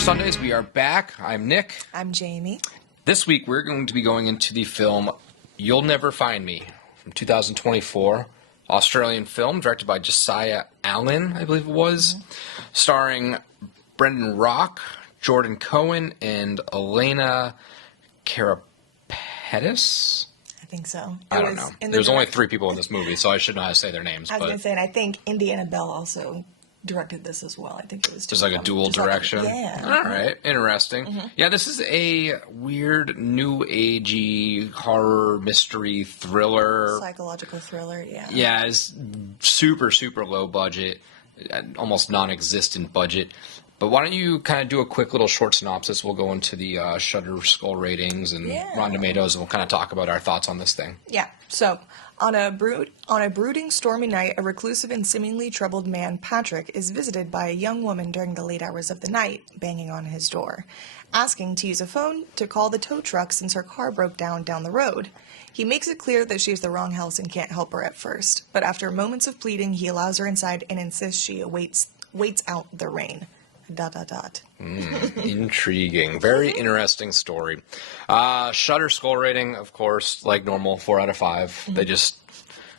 Sundays, we are back. I'm Nick. I'm Jamie. This week, we're going to be going into the film You'll Never Find Me from 2024. Australian film directed by Josiah Allen, I believe it was, starring Brendan Rock, Jordan Cowan, and Elena Carapetis. I think so. I don't know. There's only 3 people in this movie, so I should know how to say their names. I was going to say, and I think Indianna also directed this as well. I think it was just like a dual direction. Yeah. All right. Interesting. Yeah, this is a weird, new agey horror mystery thriller. Psychological thriller, yeah. Yeah, it's super, super low budget, almost non-existent budget. But why don't you kind of do a quick little short synopsis? We'll go into the Shudder skull ratings and Rotten Tomatoes, and we'll kind of talk about our thoughts on this thing. Yeah. So, on a brooding, stormy night, a reclusive and seemingly troubled man, Patrick, is visited by a young woman during the late hours of the night, banging on his door, asking to use a phone to call the tow truck since her car broke down the road. He makes it clear that she has the wrong house and can't help her at first, but after moments of pleading, he allows her inside and insists she waits out the rain. ... Intriguing. Very interesting story. Shudder skull rating, of course, like normal, 4 out of 5. They just...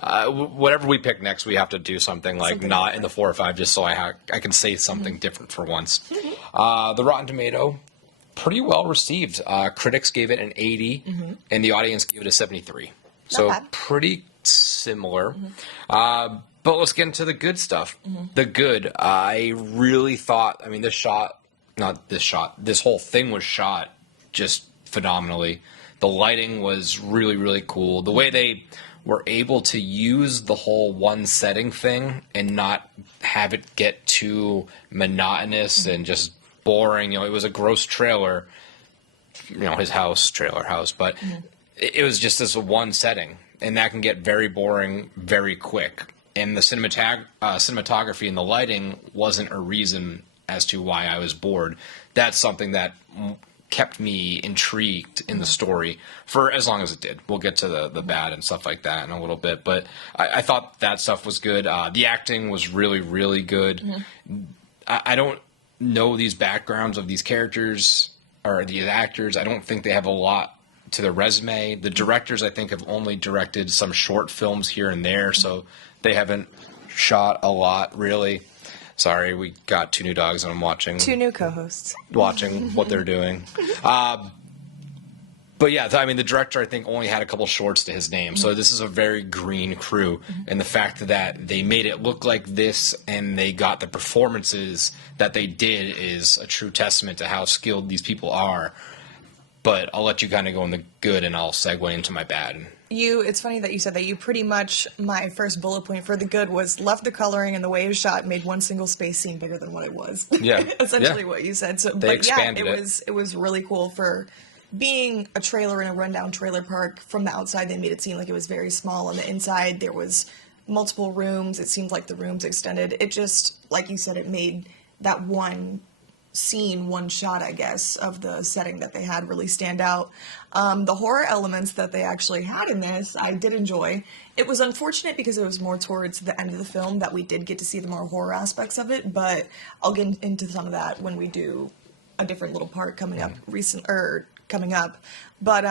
whatever we pick next, we have to do something like something not different in the 4 or 5, just so I can say something different for once. The Rotten Tomato, pretty well received. Critics gave it an 80, and the audience gave it a 73. So pretty similar. But let's get into the good stuff. The good. I really thought, this whole thing was shot just phenomenally. The lighting was really, really cool. The way they were able to use the whole one setting thing and not have it get too monotonous and just boring. It was a gross trailer, his trailer house, but it was just this one setting. And that can get very boring very quick. And the cinematography and the lighting wasn't a reason as to why I was bored. That's something that kept me intrigued in the story for as long as it did. We'll get to the bad and stuff like that in a little bit. But I thought that stuff was good. The acting was really, really good. I don't know these backgrounds of these characters or these actors. I don't think they have a lot to their resume. The directors, I think, have only directed some short films here and there, so they haven't shot a lot, really. Sorry, we got 2 new dogs, and I'm watching... 2 new co-hosts. Watching what they're doing. But yeah, the director, I think, only had a couple shorts to his name, so this is a very green crew. And the fact that they made it look like this and they got the performances that they did is a true testament to how skilled these people are. But I'll let you kind of go in the good, and I'll segue into my bad. It's funny that you said that. You pretty much, my first bullet point for the good was left the coloring and the way it was shot made one single space seem bigger than what it was. Yeah. Essentially what you said. So, they expanded it. It was really cool for being a trailer in a rundown trailer park. From the outside, they made it seem like it was very small. On the inside, there was multiple rooms. It seemed like the rooms extended. It just, like you said, it made that one scene, one shot, I guess, of the setting that they had really stand out. The horror elements that they actually had in this, I did enjoy. It was unfortunate because it was more towards the end of the film that we did get to see the more horror aspects of it, but I'll get into some of that when we do a different little part coming up But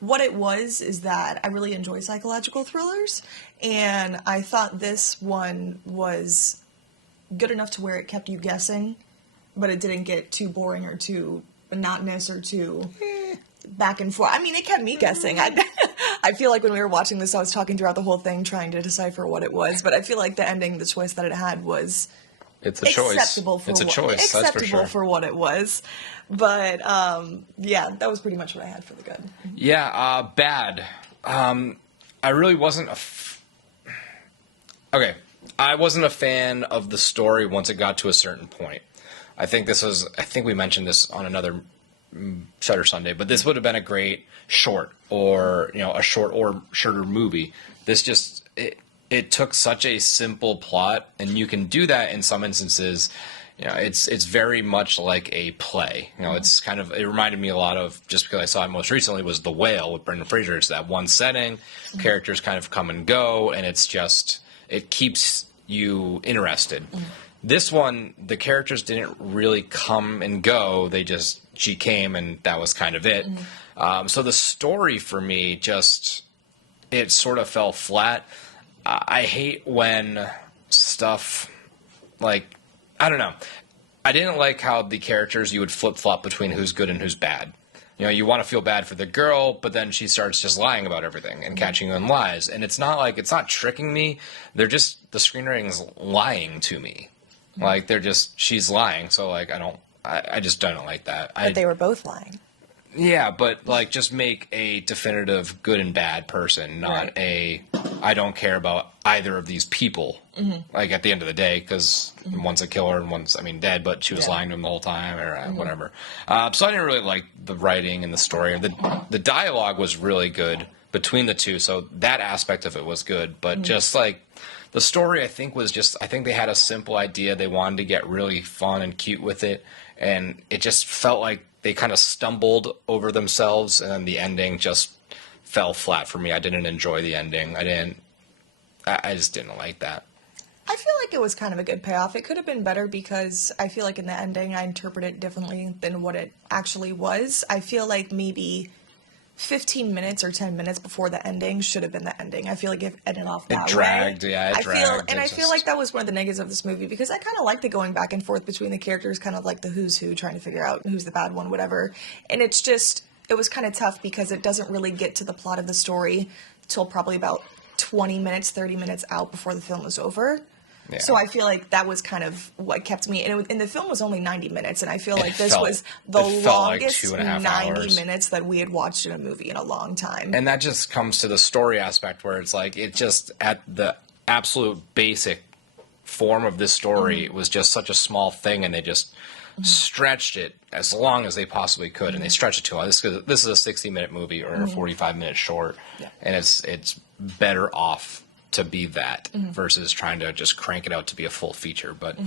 what it was is that I really enjoy psychological thrillers, and I thought this one was good enough to where it kept you guessing, but it didn't get too boring or too monotonous or too back and forth. It kept me guessing. I feel like when we were watching this, I was talking throughout the whole thing, trying to decipher what it was, but I feel like the ending, the twist that it had was acceptable for what it was. But, that was pretty much what I had for the good. Yeah, bad. I really wasn't Okay. I wasn't a fan of the story once it got to a certain point. I think we mentioned this on another Shudder Sunday, but this would have been a great short or, a short or shorter movie. This just, it took such a simple plot, and you can do that in some instances. It's very much like a play. It's kind of, it reminded me a lot of, just because I saw it most recently, was The Whale with Brendan Fraser. It's that one setting, characters kind of come and go, and it's just, it keeps you interested. This one, the characters didn't really come and go. She came and that was kind of it. So the story for me it sort of fell flat. I hate when stuff like, I don't know. I didn't like how the characters, you would flip-flop between who's good and who's bad. You know, you want to feel bad for the girl, but then she starts just lying about everything and catching you in lies. And it's not tricking me. The screenwriting's lying to me. Like, she's lying. So, like, I just don't like that. But they were both lying. Yeah, but, like, just make a definitive good and bad person, not I don't care about either of these people. Like, at the end of the day, because one's a killer and one's, dead, but she was lying to him the whole time, or whatever. So I didn't really like the writing and the story. The dialogue was really good between the two, so that aspect of it was good, but just, like, the story, I think they had a simple idea. They wanted to get really fun and cute with it, and it just felt like they kind of stumbled over themselves, and then the ending just fell flat for me. I didn't enjoy the ending. I just didn't like that. I feel like it was kind of a good payoff. It could have been better because I feel like in the ending I interpret it differently than what it actually was. I feel like maybe 15 minutes or 10 minutes before the ending should have been the ending. I feel like it ended off that way. It dragged. I feel like that was one of the negatives of this movie because I kind of like the going back and forth between the characters, kind of like the who's who, trying to figure out who's the bad one, whatever. And it was kind of tough because it doesn't really get to the plot of the story till probably about 20 minutes, 30 minutes out before the film was over. Yeah. So I feel like that was kind of what kept me. And the film was only 90 minutes, and I feel like this was the longest like 2.5 90 minutes that we had watched in a movie in a long time. And that just comes to the story aspect where it's like, it just, at the absolute basic form of this story, it was just such a small thing, and they just stretched it as long as they possibly could, and they stretched it to this is a 60-minute movie or a 45-minute short, and it's better off to be that versus trying to just crank it out to be a full feature. But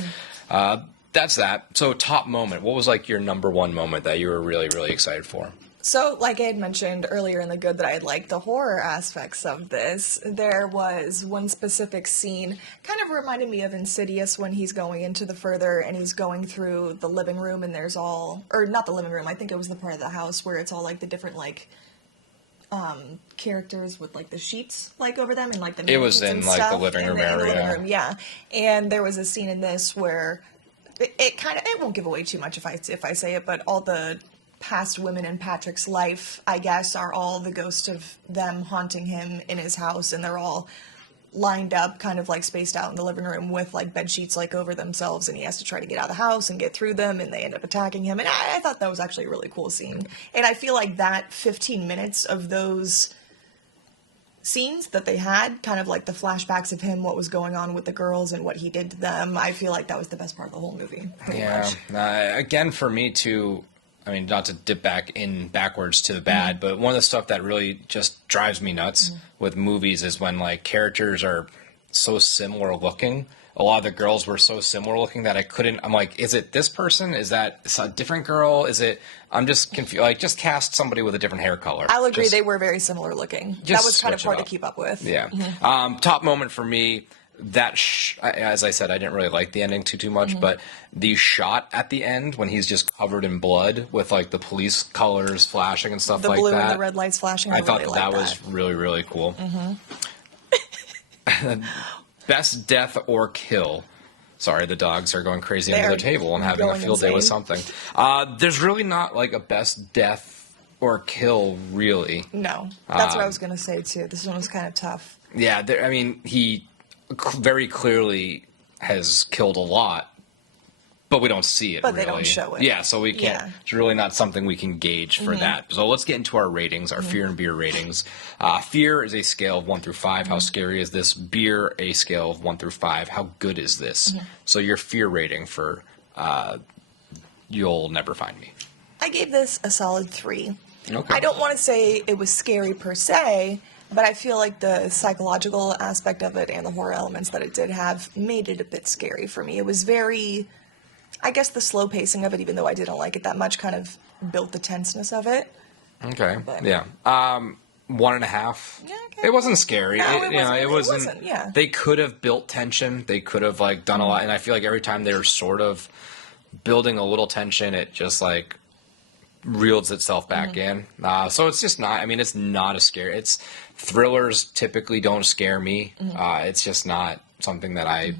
that's that. So top moment. What was like your number one moment that you were really, really excited for? So, like I had mentioned earlier in the good that I liked the horror aspects of this, there was one specific scene, kind of reminded me of Insidious when he's going into the further and he's going through the living room and there's or not the living room, I think it was the part of the house where it's all like the different like characters with like the sheets like over them and like the it was in like stuff, the living room area. Yeah, and there was a scene in this where it won't give away too much if I say it, but all the past women in Patrick's life, I guess, are all the ghosts of them haunting him in his house, and they're all lined up, kind of like spaced out in the living room with like bed sheets like over themselves, and he has to try to get out of the house and get through them, and they end up attacking him. And I thought that was actually a really cool scene. And I feel like that 15 minutes of those scenes that they had, kind of like the flashbacks of him, what was going on with the girls and what he did to them, I feel like that was the best part of the whole movie. Again, for me too, I mean, not to dip backwards to the bad, but one of the stuff that really just drives me nuts with movies is when like characters are so similar looking. A lot of the girls were so similar looking that I'm like, is it this person? Is that a different girl? I'm just confused. Like, just cast somebody with a different hair color. I'll agree, they were very similar looking. That was kind of hard to keep up with. Yeah. Top moment for me, as I said, I didn't really like the ending too much, but the shot at the end when he's just covered in blood with like the police colors flashing and stuff like that. The blue and the red lights flashing. I thought that was really, really cool. Best death or kill. Sorry, the dogs are going crazy under the table and having a field day with something. There's really not like a best death or kill, really. No, that's what I was going to say too. This one was kind of tough. Yeah, he very clearly has killed a lot, but we don't see it. But really. They don't show it. Yeah, so we can't. Yeah. It's really not something we can gauge for that. So let's get into our ratings, our fear and beer ratings. Fear is a scale of 1 through 5. How scary is this? Beer, a scale of 1 through 5. How good is this? So your fear rating for You'll Never Find Me. I gave this a solid 3. Okay. I don't want to say it was scary per se, but I feel like the psychological aspect of it and the horror elements that it did have made it a bit scary for me. It was very, I guess the slow pacing of it, even though I didn't like it that much, kind of built the tenseness of it. Okay. But, yeah. 1.5. Yeah, okay. It wasn't scary. No, It wasn't. Yeah. They could have built tension. They could have like done a lot, and I feel like every time they were sort of building a little tension, it just like reels itself back in. So it's just not. I mean, it's not a scary. It's thrillers typically don't scare me. It's just not something that I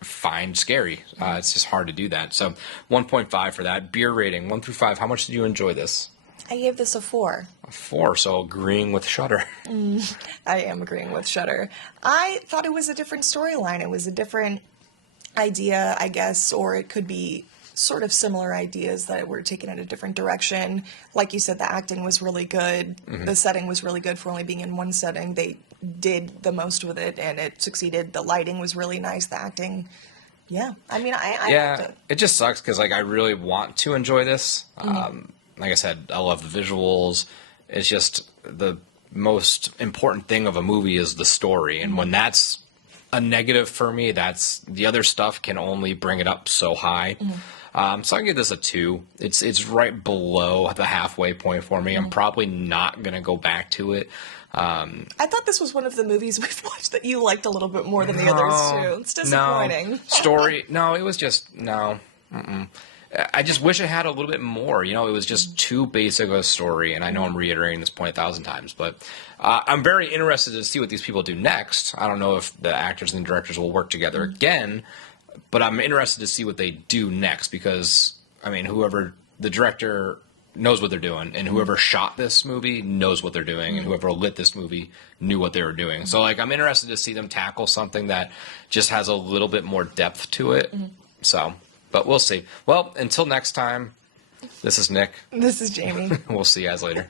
find scary. It's just hard to do that. So 1.5 for that. Beer rating 1 through 5. How much did you enjoy this? I gave this a 4. A 4. So agreeing with Shudder. I am agreeing with Shudder. I thought it was a different storyline. It was a different idea, I guess, or it could be sort of similar ideas that were taken in a different direction. Like you said, the acting was really good. The setting was really good for only being in one setting. They did the most with it, and it succeeded. The lighting was really nice. The acting, yeah. I mean, I liked it. It just sucks because like I really want to enjoy this. Like I said, I love the visuals. It's just the most important thing of a movie is the story, and when that's a negative for me, that's the other stuff can only bring it up so high. So I give this a 2. It's right below the halfway point for me. I'm probably not gonna go back to it. I thought this was one of the movies we've watched that you liked a little bit more than the others too. It's disappointing. No. Story, no, it was just, no. I just wish it had a little bit more. It was just too basic of a story, and I know I'm reiterating this point 1,000 times, but I'm very interested to see what these people do next. I don't know if the actors and the directors will work together again, but I'm interested to see what they do next because, I mean, whoever the director knows what they're doing, and whoever shot this movie knows what they're doing, and whoever lit this movie knew what they were doing. So, like, I'm interested to see them tackle something that just has a little bit more depth to it. So, but we'll see. Well, until next time, this is Nick. This is Jamie. We'll see you guys later.